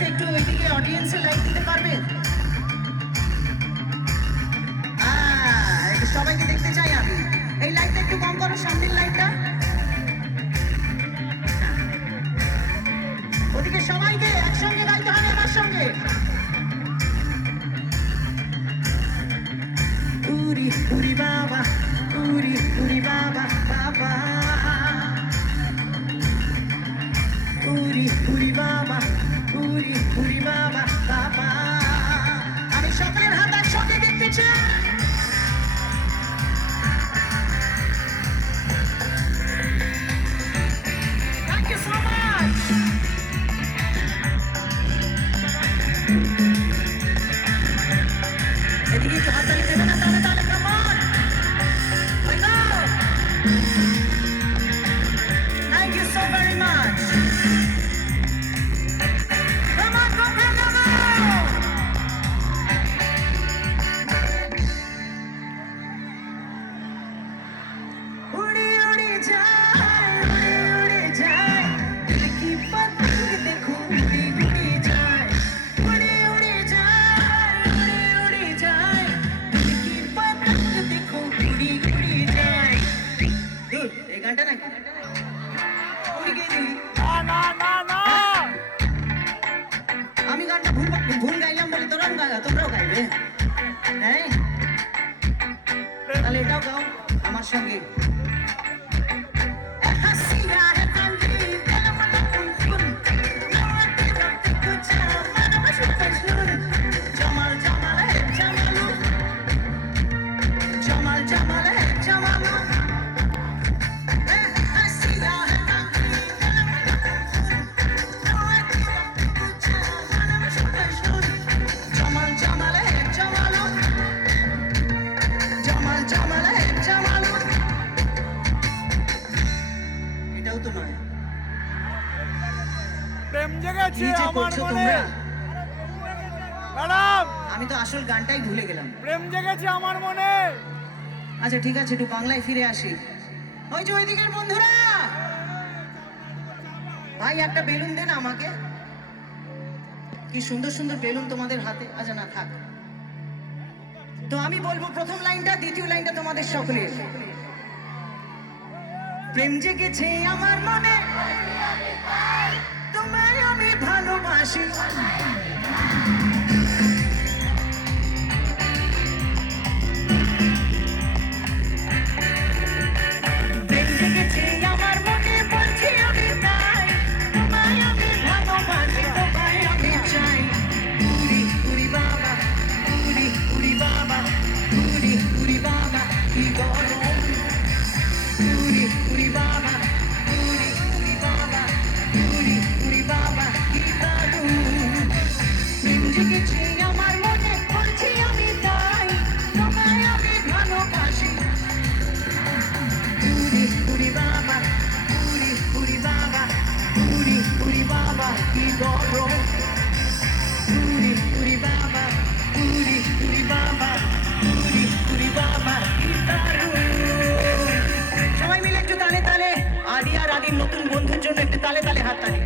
আছে, একটু ওইদিকে অডিয়েন্সে লাইক দিতে পারবেন সবাইকে দেখতে চাই আমি। এই লাইটটা একটু কম করো, সামনের লাইটটা Thank you so very much. তাহলে এটাও গাও আমার সঙ্গে। আমি তো আসল গানটাই ভুলে গেলাম। প্রেম জেগেছে আমার মনে। আচ্ছা ঠিক আছে একটু বাংলায় ফিরে আসি। ওই যে ওইদিকের বন্ধুরা! ভাই একটা বেলুন দেন আমাকে। কি সুন্দর সুন্দর বেলুন তোমাদের হাতে। আচ্ছা না থাক। তো আমি বলব প্রথম লাইনটা দ্বিতীয় লাইনটা তোমাদের সকলের। প্রেম জেগেছে আমার মনে। তোমায় আমি ভালোবাসি। হাতালি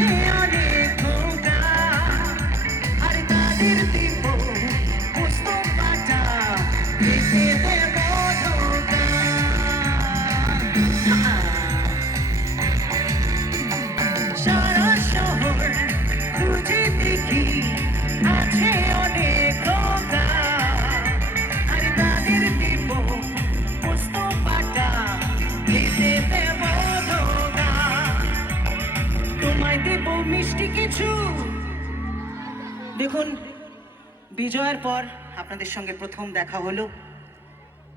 Yeah. দেখুন, বিজয়ের পর আপনাদের সঙ্গে প্রথম দেখা হলো।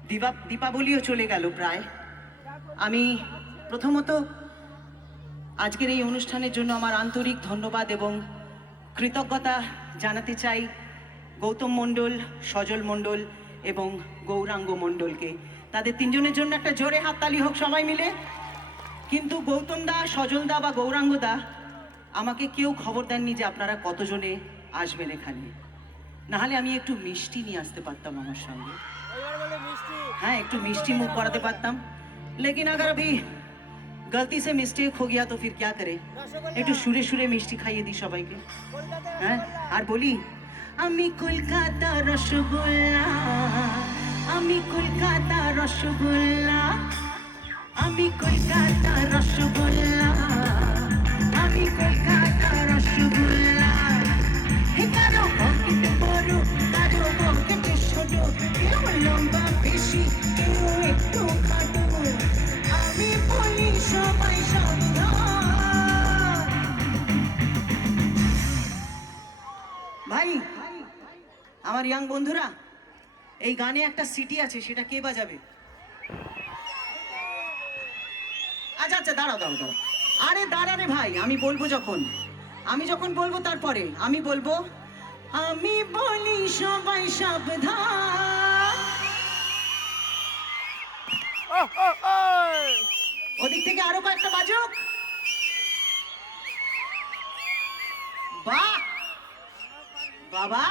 দীপা, দীপাবলিও চলে গেল প্রায়। আমি প্রথমত আজকের এই অনুষ্ঠানের জন্য আমার আন্তরিক ধন্যবাদ এবং কৃতজ্ঞতা জানাতে চাই গৌতম মণ্ডল, সজল মণ্ডল এবং গৌরাঙ্গ মণ্ডলকে। তাদের তিনজনের জন্য একটা জোরে হাততালি হোক সবাই মিলে। কিন্তু গৌতম দা, সজল দা বা গৌরাঙ্গ দা আমাকে কেউ খবর দেননি যে আপনারা কতজনে আসবেন এখানে। নাহলে আমি একটু মিষ্টি নিয়ে আসতে পারতাম আমার সঙ্গে। হ্যাঁ একটু মিষ্টি মুখ করাতে পারতাম। লেকিন আগার अभी গলতি সে মিস্টেক হো গিয়া তো ফির ক্যা করে? একটু সুরে সুরে মিষ্টি খাইয়ে দিই সবাইকে। হ্যাঁ আর বলি আমি কলকাতা রসগোল্লা আমি কলকাতা রসগোল্লা আমি কলকাতা রসগোল্লা আমি কলকাতা আমার ইয়াং বন্ধুরা, এই গানে একটা সিটি আছে, সেটা কে বাজাবে? আচ্ছা আচ্ছা দাঁড়াও দাঁড়াও দাঁড়াও। আরে, দাঁড়া রে ভাই, আমি বলব যখন। আমি যখন বলব তারপরে, আমি বলব, আমি বলি সবাই সাবধান। ওদিক থেকে আরও কয়েকটা বাজুক। বাহ! বাবা!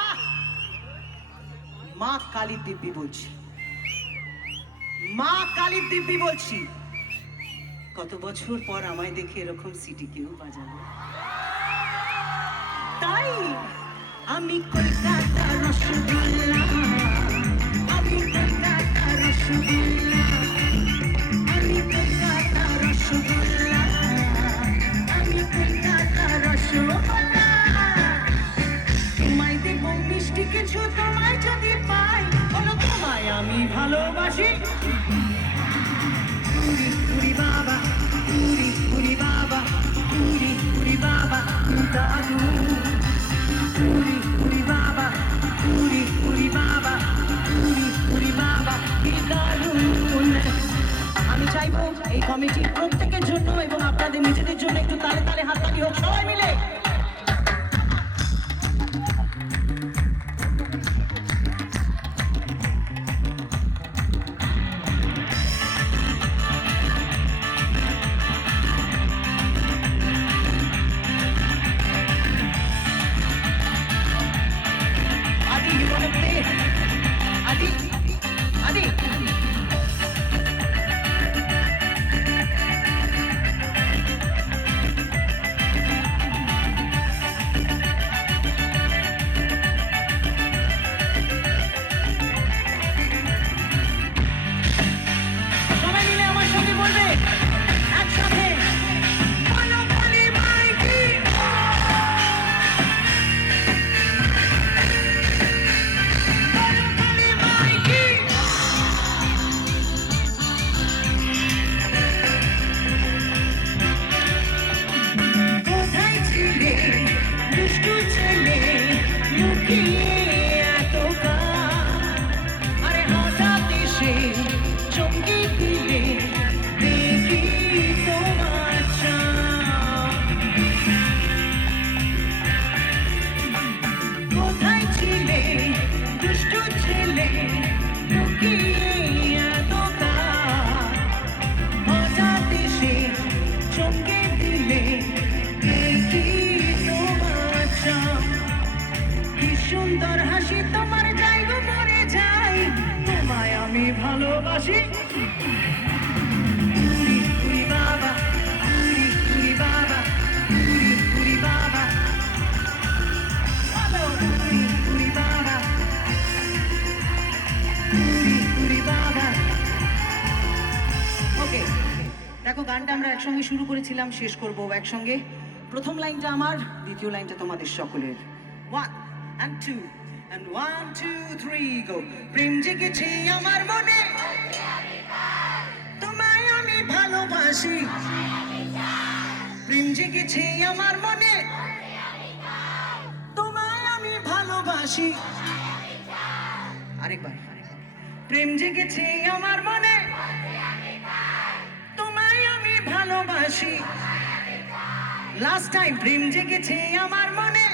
মা কালী দিব্যি বলছি। মা কালী দিব্যি বলছি। কত বছর পর আমায় দেখে এরকম সিটি কেউ বাজাবে তাই আমি কলকাতা রসগোল্লা, আমি কলকাতা রসগোল্লা। কমিটির প্রত্যেকের জন্য এবং আপনাদের নিজেদের জন্য একটু তালে তালে হাততালি হোক। সবাই মিলে একসঙ্গে শুরু করেছিলাম, শেষ করব একসঙ্গে। প্রথম লাইনটা আমার, দ্বিতীয় লাইনটা তোমাদের সকলের। One and two and one two three go প্রেম জেগেছে আমার মনে। তোমায় আমি ভালোবাসি। প্রেম জেগেছে আমার মনে। তোমায় আমি ভালোবাসি। আরেকবার। প্রেম জেগেছে আমার মনে। ভালোবাসি লাস্ট টাইম প্রেম জেগেছে আমার মনে।